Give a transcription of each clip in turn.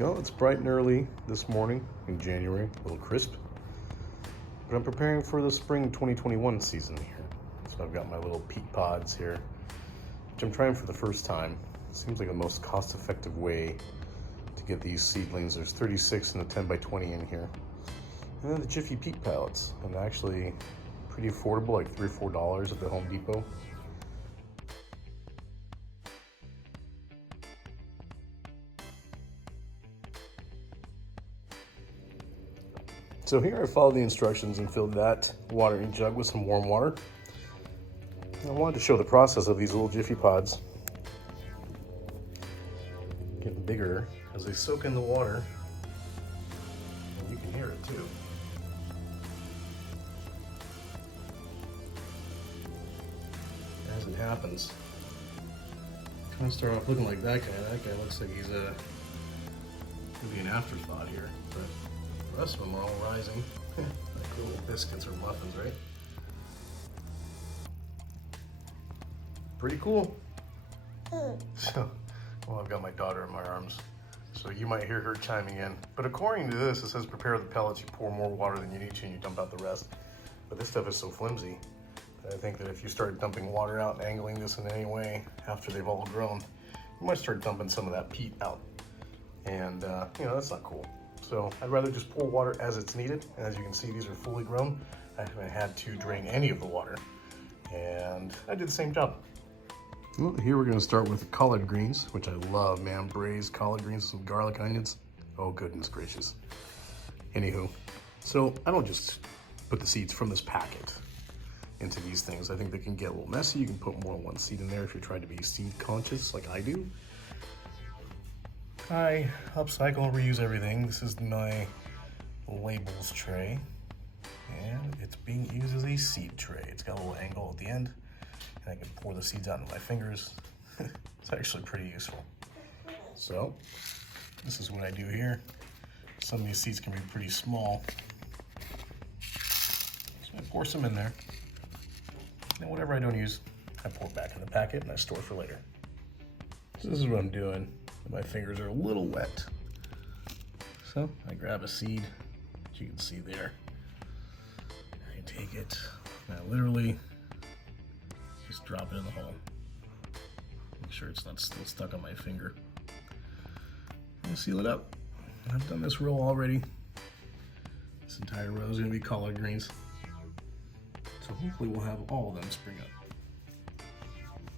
No, it's bright and early this morning in January, a little crisp. But I'm preparing for the spring 2021 season here. So I've got my little peat pods here, which I'm trying for the first time. It seems like the most cost-effective way to get these seedlings. There's 36 in a 10 by 20 in here. And then the Jiffy peat pellets, and actually pretty affordable, like $3 or $4 at the Home Depot. So here I followed the instructions and filled that watering jug with some warm water. I wanted to show the process of these little Jiffy pods getting bigger as they soak in the water. And you can hear it too. As it happens. Kind of start off looking like that guy. That guy looks like he's gonna be an afterthought here, but the rest of them are all rising. Like little biscuits or muffins, right? Pretty cool. So, well, I've got my daughter in my arms, so you might hear her chiming in. But according to this, it says prepare the pellets. You pour more water than you need to, and you dump out the rest. But this stuff is so flimsy that I think that if you start dumping water out and angling this in any way after they've all grown, you might start dumping some of that peat out. And, you know, that's not cool. So I'd rather just pour water as it's needed. And as you can see, these are fully grown. I haven't had to drain any of the water. And I did the same job. Well, here we're gonna start with collard greens, which I love, man. Braised collard greens with garlic onions. Oh, goodness gracious. Anywho, so I don't just put the seeds from this packet into these things. I think they can get a little messy. You can put more than one seed in there if you're trying to be seed conscious like I do. I upcycle and reuse everything. This is my labels tray, and it's being used as a seed tray. It's got a little angle at the end, and I can pour the seeds out into my fingers. It's actually pretty useful. So this is what I do here. Some of these seeds can be pretty small, so I pour some in there, and whatever I don't use, I pour back in the packet and I store for later. So this is what I'm doing. My fingers are a little wet, so I grab a seed, as you can see there. I take it, and I literally just drop it in the hole. Make sure it's not still stuck on my finger. And seal it up. I've done this row already. This entire row is going to be collard greens, so hopefully we'll have all of them spring up.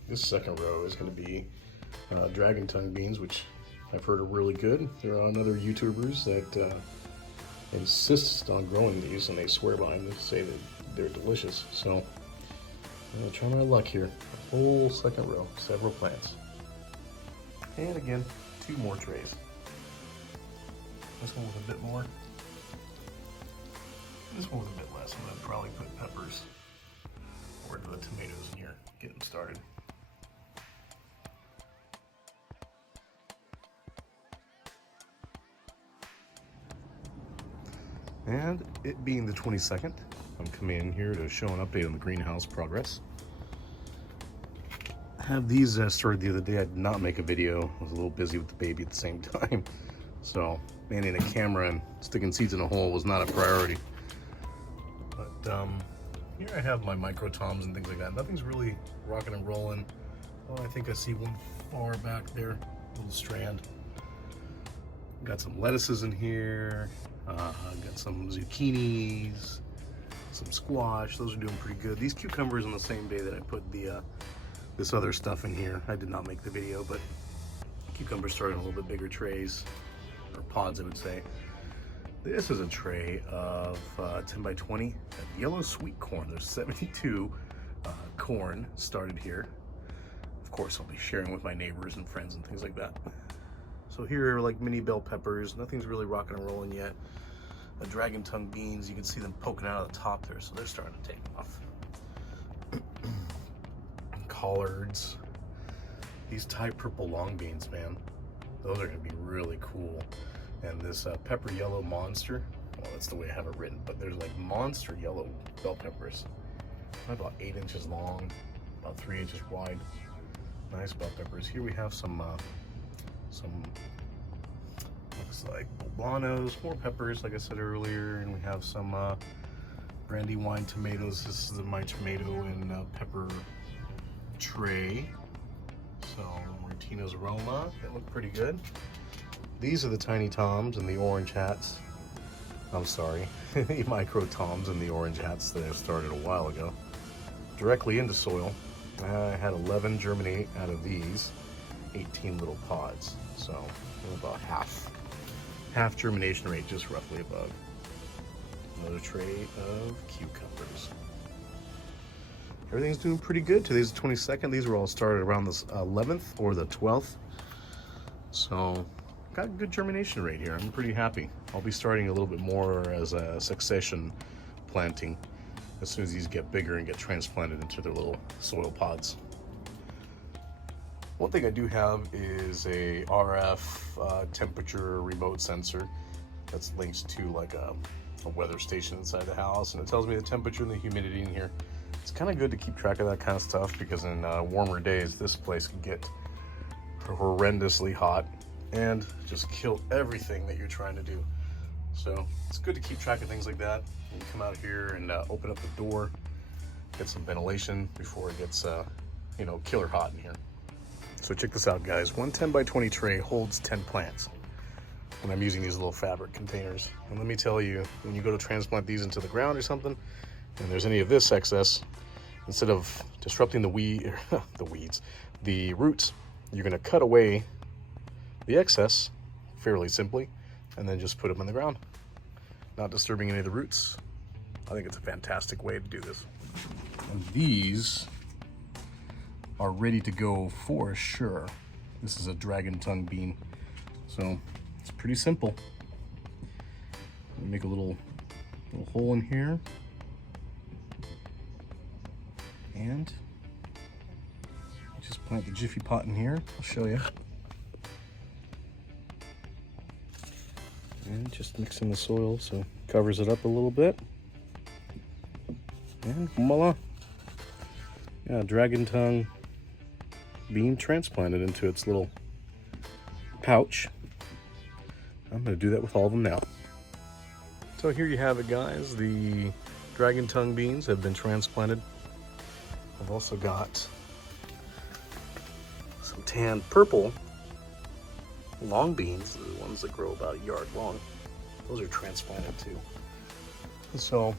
This second row is going to be dragon tongue beans, which I've heard are really good. There are other YouTubers that insist on growing these, and they swear by them to say that they're delicious. So I'm gonna try my luck here. A whole second row, several plants. And again, 2 more trays. This one with a bit more. This one with a bit less. I'm gonna probably put peppers or the tomatoes in here, get them started. And it being the 22nd, I'm coming in here to show an update on the greenhouse progress. I have these started the other day. I did not make a video. I was a little busy with the baby at the same time. So manning a camera and sticking seeds in a hole was not a priority. But here I have my micro toms and things like that. Nothing's really rocking and rolling. Oh, I think I see one far back there, little strand. Got some lettuces in here. Got some zucchinis, some squash. Those are doing pretty good. These cucumbers on the same day that I put the this other stuff in here. I did not make the video, but cucumbers started in a little bit bigger trays, or pods I would say. This is a tray of 10 by 20 yellow sweet corn. There's 72 corn started here. Of course, I'll be sharing with my neighbors and friends and things like that. So here are like mini bell peppers. Nothing's really rocking and rolling yet. The dragon tongue beans, you can see them poking out of the top there, so they're starting to take off. Collards. These Thai purple long beans, man. Those are gonna be really cool. And this pepper yellow monster, well, that's the way I have it written, but there's like monster yellow bell peppers. About 8 inches long, about 3 inches wide. Nice bell peppers. Here we have some Looks like poblanos, more peppers, like I said earlier, and we have some brandywine tomatoes. This is my tomato and pepper tray. So Martino's Roma, they look pretty good. These are the tiny toms and the orange hats. I'm sorry, the micro toms and the orange hats that I started a while ago. Directly into soil. I had 11 germinate out of these 18 little pods, so about half germination rate, just roughly above. Another tray of cucumbers. Everything's doing pretty good. Today's the 22nd. These were all started around the 11th or the 12th, so got a good germination rate here. I'm pretty happy. I'll be starting a little bit more as a succession planting as soon as these get bigger and get transplanted into their little soil pods. One thing I do have is a RF temperature remote sensor that's linked to like a weather station inside the house, and it tells me the temperature and the humidity in here. It's kind of good to keep track of that kind of stuff because in warmer days this place can get horrendously hot and just kill everything that you're trying to do. So it's good to keep track of things like that. You come out here and open up the door, get some ventilation before it gets you know, killer hot in here. So check this out, guys. One 10 by 20 tray holds 10 plants when I'm using these little fabric containers. And let me tell you, when you go to transplant these into the ground or something, and there's any of this excess, instead of disrupting the roots, you're gonna cut away the excess fairly simply and then just put them in the ground, not disturbing any of the roots. I think it's a fantastic way to do this. And these are ready to go for sure. This is a dragon tongue bean, so it's pretty simple. Make a little hole in here, and just plant the Jiffy pot in here. I'll show you. And just mix in the soil so it covers it up a little bit. And voila. Yeah, dragon tongue bean transplanted into its little pouch. I'm going to do that with all of them now. So here you have it, guys. The dragon tongue beans have been transplanted. I've also got some tan purple long beans, the ones that grow about a yard long. Those are transplanted too. So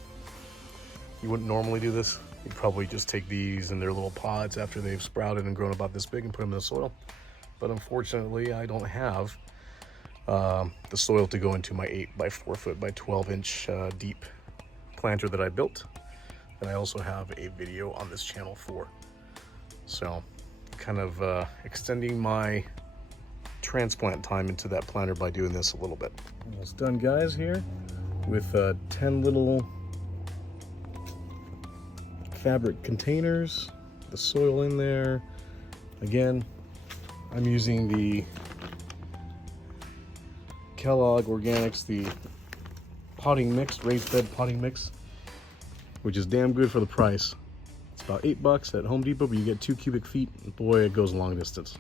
you wouldn't normally do this. You'd probably just take these in their little pods after they've sprouted and grown about this big and put them in the soil. But unfortunately, I don't have the soil to go into my 8 by 4 foot by 12 inch deep planter that I built. And I also have a video on this channel for. So kind of extending my transplant time into that planter by doing this a little bit. Almost done, guys, here with 10 little fabric containers, the soil in there. Again, I'm using the Kellogg Organics, the potting mix, raised bed potting mix, which is damn good for the price. It's about $8 at Home Depot, but you get 2 cubic feet, and boy, it goes a long distance.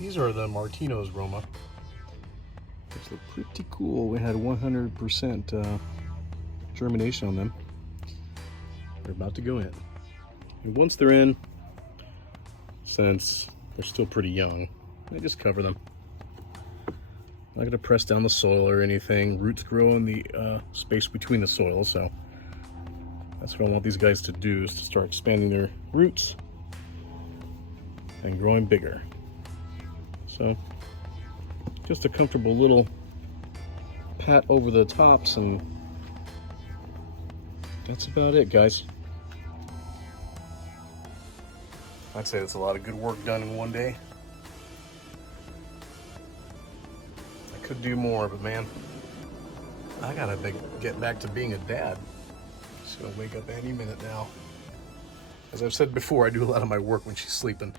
These are the Martino's Roma, which look pretty cool. We had 100% germination on them. They're about to go in. And once they're in, since they're still pretty young, I just cover them. I'm not gonna press down the soil or anything. Roots grow in the space between the soil, so that's what I want these guys to do, is to start expanding their roots and growing bigger. So just a comfortable little pat over the tops, and that's about it, guys. I'd say that's a lot of good work done in one day. I could do more, but man, I gotta get back to being a dad. She's gonna wake up any minute now. As I've said before, I do a lot of my work when she's sleeping.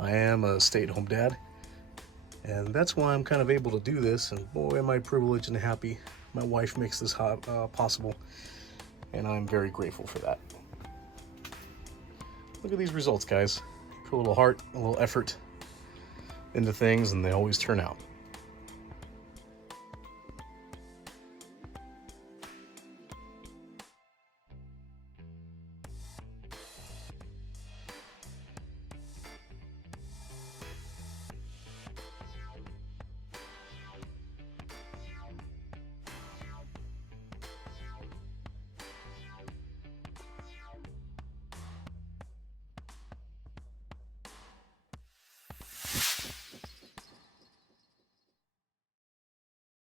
I am a stay-at-home dad, and that's why I'm kind of able to do this, and boy, am I privileged and happy. My wife makes this possible, and I'm very grateful for that. Look at these results, guys. Put a little heart, a little effort into things, and they always turn out.